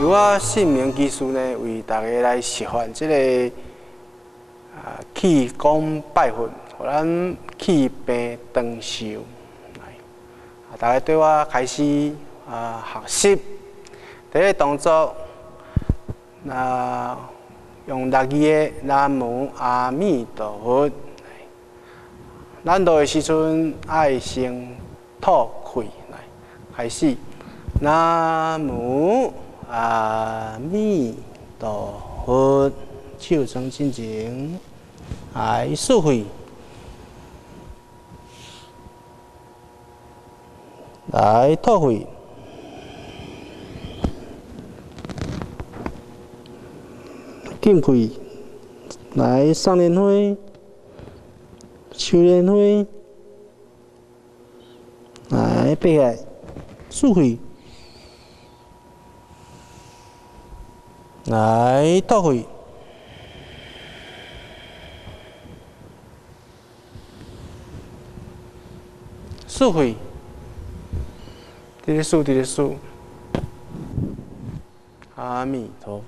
由我姓名技师呢，为大家来示范这个气功拜佛，互咱气病长寿。大家对我开始学习。第一个动作，用6字的南无阿弥陀佛。咱读的时阵爱先吐气来开始。南无阿弥陀佛，手装真静，来舒气，来吐气，进气，来送莲花、收莲花，来闭起来，舒气。来吐气，舒气，直直数，阿弥陀佛。